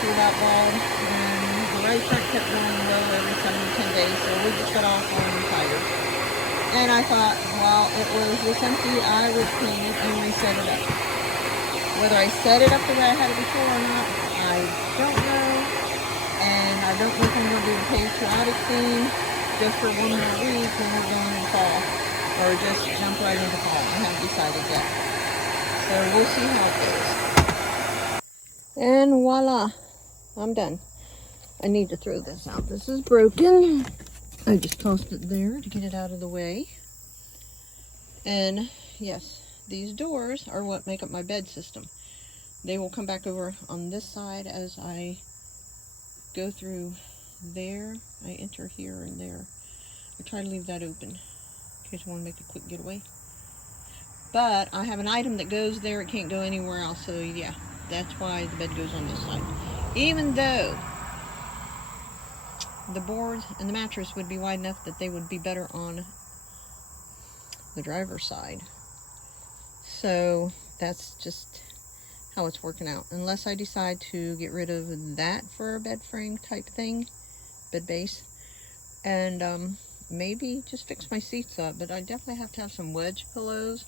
through that bulb, and the right front kept going low every 7 to 10 days, so we just got off on retired. And I thought, well, it was this empty, I would clean it and reset it up. Whether I set it up the way I had it before or not, I don't know. And I don't know if I'm going to do the patriotic theme just for 1 more week when we're going in fall, or just jump right into fall. I haven't decided yet. So we'll see how it goes. And voila, I'm done. I need to throw this out. This is broken. I just tossed it there to get it out of the way. And yes, these doors are what make up my bed system. They will come back over on this side as I go through there. I enter here and there. I try to leave that open in case I want to make a quick getaway. But I have an item that goes there. It can't go anywhere else. So yeah, that's why the bed goes on this side. Even though the boards and the mattress would be wide enough that they would be better on the driver's side. So that's just how it's working out. Unless I decide to get rid of that for a bed frame type thing, bed base, and maybe just fix my seats up. But I definitely have to have some wedge pillows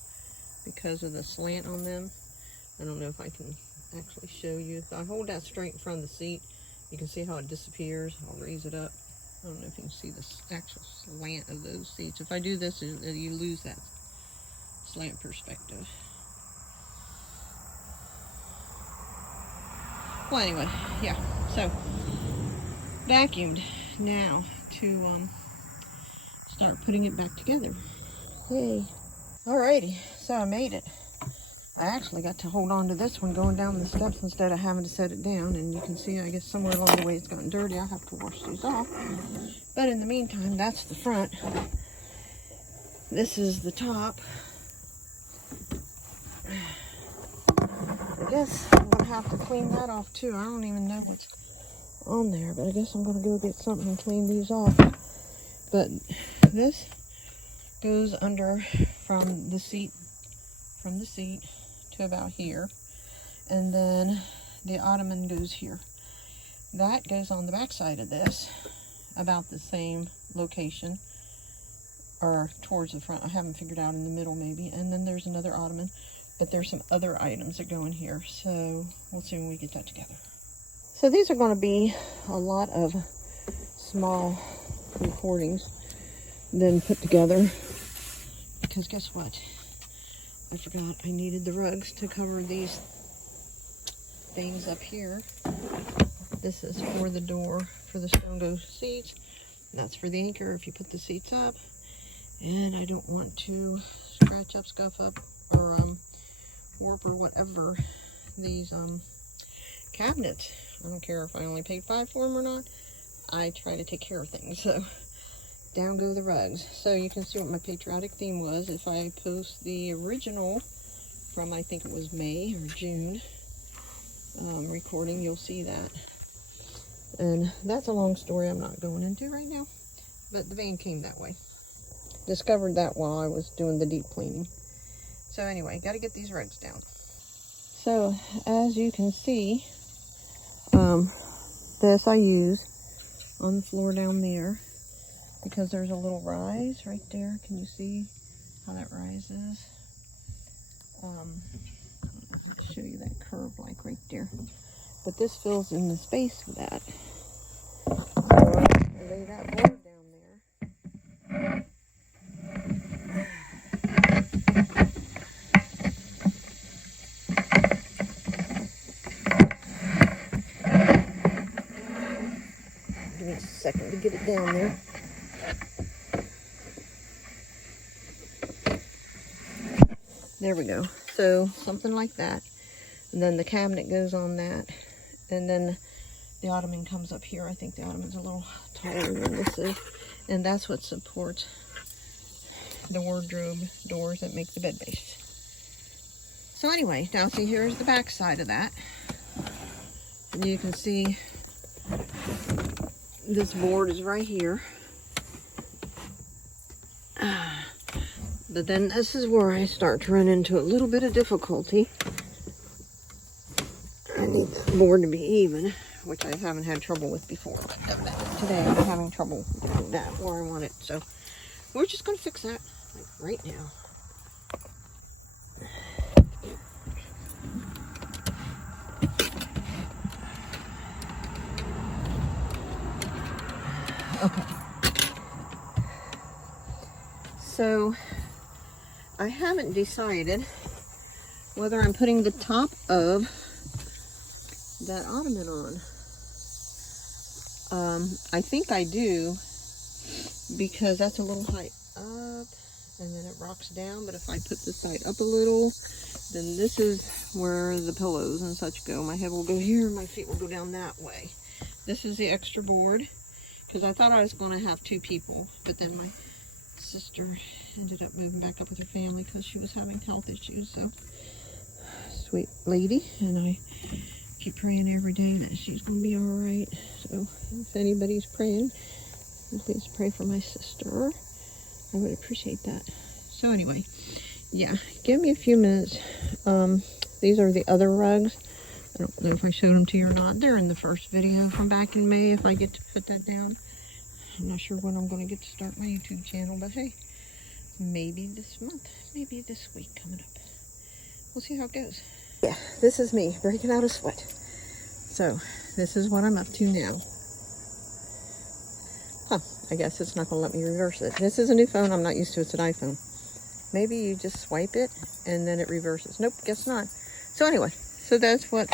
because of the slant on them. I don't know if I can actually show you. If I hold that straight in front of the seat, you can see how it disappears. I'll raise it up. I don't know if you can see the actual slant of those seats. If I do this, you lose that slant perspective. Well, anyway, yeah. So, vacuumed. Now to start putting it back together. Yay. Alrighty, so I made it. I actually got to hold on to this one going down the steps instead of having to set it down. And you can see, I guess, somewhere along the way it's gotten dirty. I'll have to wash these off. But in the meantime, that's the front. This is the top. I guess I'm going to have to clean that off too. I don't even know what's on there. But I guess I'm going to go get something and clean these off. But this goes under from the seat to about here, and then the ottoman goes here. That goes on the back side of this, about the same location, or towards the front. I haven't figured out, in the middle maybe. And then there's another ottoman, but there's some other items that go in here, so we'll see when we get that together. So these are going to be a lot of small recordings then put together, because guess what? I forgot I needed the rugs to cover these things up here. This is for the door for the stone ghost seats. That's for the anchor if you put the seats up. And I don't want to scratch up, scuff up, or warp or whatever these cabinets. I don't care if I only paid $5 for them or not. I try to take care of things. So down go the rugs. So you can see what my patriotic theme was. If I post the original from, I think it was May or June recording, you'll see that. And that's a long story I'm not going into right now. But the van came that way. Discovered that while I was doing the deep cleaning. So anyway, got to get these rugs down. So as you can see, this I use on the floor down there, because there's a little rise right there. Can you see how that rises? I'll show you that curve like right there. But this fills in the space for that. So I lay that board down there. Give me a second to get it down there. There we go. So something like that. And then the cabinet goes on that. And then the ottoman comes up here. I think the ottoman's a little taller than this is. And that's what supports the wardrobe doors that make the bed base. So anyway, now see, here's the back side of that. And you can see this board is right here. But then this is where I start to run into a little bit of difficulty. I need that board to be even which I haven't had trouble with before. But evidently today I'm having trouble getting that where I want it. So we're just going to fix that like right now. Okay. So I haven't decided whether I'm putting the top of that ottoman on. I think I do, because that's a little high up and then it rocks down. But if I put this side up a little, then this is where the pillows and such go. My head will go here and my feet will go down that way. This is the extra board, because I thought I was going to have 2 people, but then my sister ended up moving back up with her family because she was having health issues. So sweet lady, and I keep praying every day that she's going to be all right. So if anybody's praying, please pray for my sister. I would appreciate that. So anyway, yeah, give me a few minutes. These are the other rugs. I don't know if I showed them to you or not. They're in the first video from back in May, if I get to put that down. I'm not sure when I'm going to get to start my YouTube channel, but hey, maybe this month, maybe this week coming up. We'll see how it goes. Yeah, this is me breaking out a sweat. So this is what I'm up to now. Huh, I guess it's not going to let me reverse it. This is a new phone. I'm not used to it. It's an iPhone. Maybe you just swipe it and then it reverses. Nope, guess not. So anyway, so that's what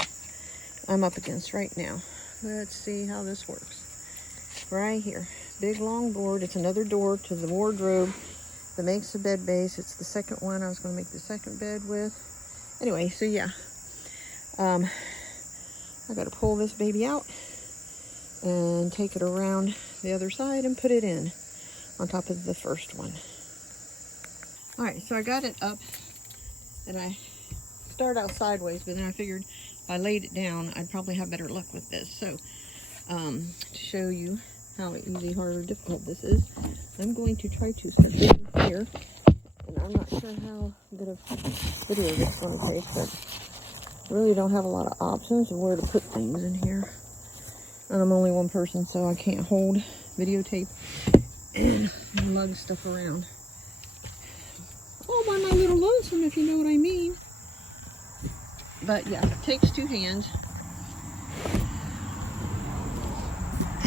I'm up against right now. Let's see how this works. Right here, big long board. It's another door to the wardrobe that makes the bed base. It's the second one I was going to make the second bed with. Anyway, so yeah, I got to pull this baby out and take it around the other side and put it in on top of the first one. All right, so I got it up, and I started out sideways, but then I figured if I laid it down, I'd probably have better luck with this. So to show you how easy, hard, or difficult this is, I'm going to try to set this here, and I'm not sure how good of video this is going to take, but I really don't have a lot of options of where to put things in here. And I'm only one person, so I can't hold videotape and lug stuff around all by my little lonesome, if you know what I mean. But yeah, it takes 2 hands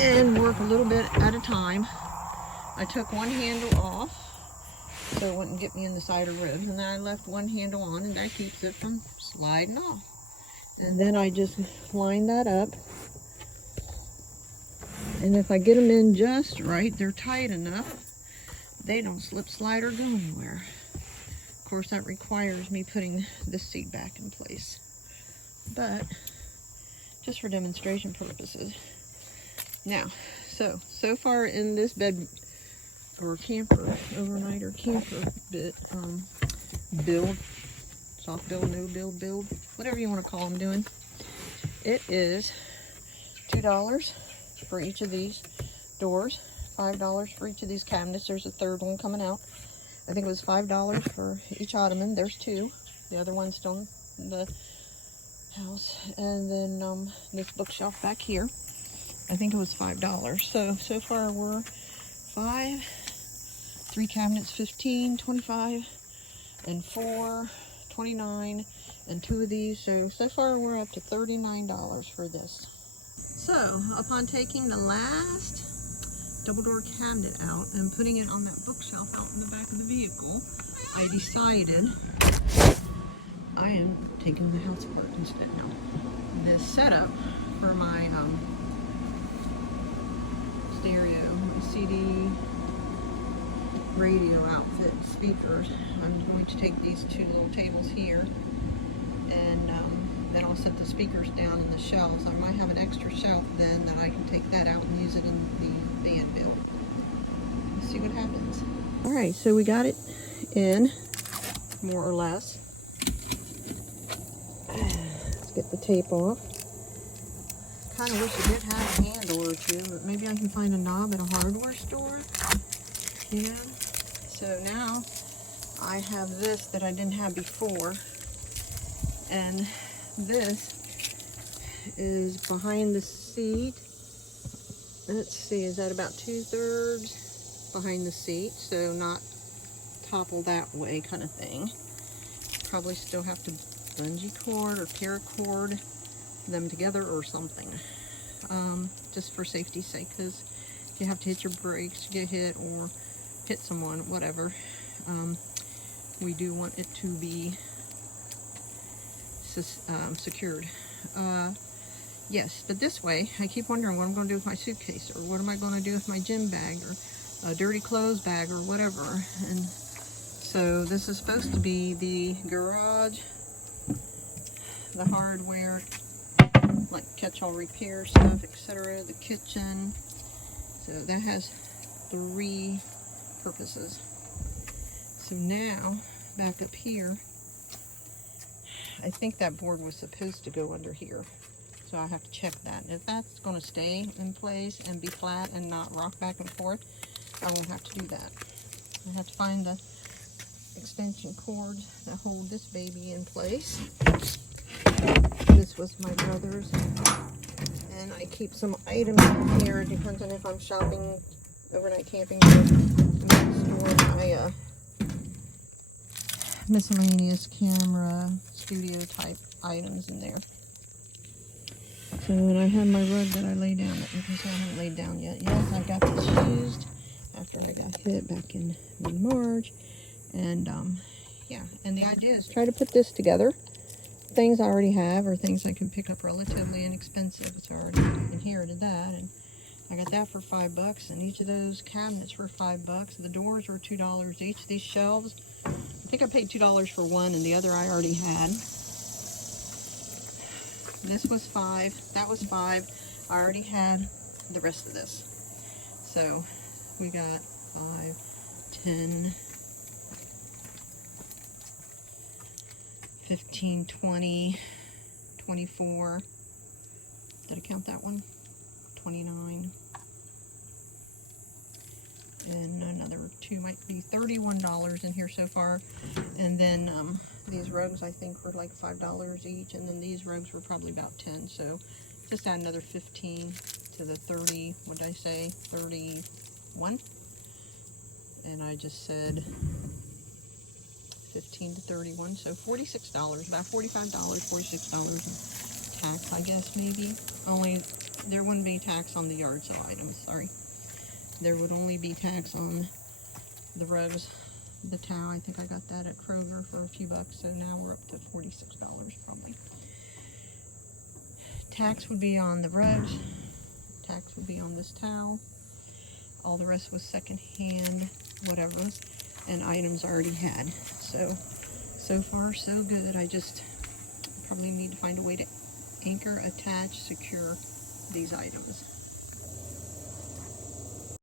and work a little bit at a time. I took one handle off so it wouldn't get me in the side of ribs, and then I left one handle on, and that keeps it from sliding off. And then I just line that up, and if I get them in just right, they're tight enough, they don't slip, slide, or go anywhere. Of course, that requires me putting this seat back in place, but just for demonstration purposes. Now, so far in this bed or camper, overnight or camper bit, build, soft build, no build, whatever you want to call them doing, it is $2 for each of these doors, $5 for each of these cabinets. There's a third one coming out. I think it was $5 for each ottoman. There's 2. The other one's still in the house. And then this bookshelf back here, I think it was $5. So far we're 5, 3 cabinets, 15, 25, and 4, 29, and 2 of these. So far we're up to $39 for this. So upon taking the last double door cabinet out and putting it on that bookshelf out in the back of the vehicle, I decided I am taking the house apart instead now. This setup for my stereo, CD, radio outfit, speakers, I'm going to take these 2 little tables here, and then I'll set the speakers down in the shelves. I might have an extra shelf then that I can take that out and use it in the van build. Let's see what happens. All right, so we got it in, more or less. Let's get the tape off. Kind of wish it did have a handle or 2, but maybe I can find a knob at a hardware store. Yeah. So now I have this that I didn't have before, and this is behind this seat. Let's see, is that about 2/3 behind the seat? So not topple that way kind of thing. Probably still have to bungee cord or paracord them together or something. Just for safety's sake, because if you have to hit your brakes, get hit, or hit someone, whatever, we do want it to be secured. Yes, but this way, I keep wondering what I'm going to do with my suitcase, or what am I going to do with my gym bag, or a dirty clothes bag, or whatever. And so this is supposed to be the garage, the hardware, like catch-all repair stuff, etc., the kitchen. So that has 3 purposes. So now, back up here, I think that board was supposed to go under here. So I have to check that. If that's going to stay in place and be flat and not rock back and forth, I won't have to do that. I have to find the extension cords that hold this baby in place. This was my brother's, and I keep some items in here. It depends on if I'm shopping, overnight camping, or I'm storing my miscellaneous camera, studio type items in there. So, and I have my rug that I lay down. You can see I haven't laid down yet. Yes, I got this used after I got hit back in mid-March. And, yeah. And the idea is try to put this together. Things I already have, or things I can pick up relatively inexpensive. It's already inherited that. And I got that for $5. And each of those cabinets were $5. The doors were $2 each. These shelves, I think I paid $2 for one, and the other I already had. This was $5, that was $5. I already had the rest of this. So we got 5, 10, 15, 20, 24. Did I count that one? 29. And another 2, might be $31 in here so far. And then these rugs I think were like $5 each, and then these rugs were probably about 10. So just add another 15 to the 30. What did I say? 31. And I just said 15 to 31. So $46, about $45, $46 tax, I guess, maybe. Only there wouldn't be tax on the yard sale items. Sorry. There would only be tax on the rugs, the towel. I think I got that at Kroger for a few bucks, so now we're up to $46 probably. Tax would be on the rugs, tax would be on this towel. All the rest was secondhand, whatever, and items I already had. So far so good. I just probably need to find a way to anchor, attach, secure these items.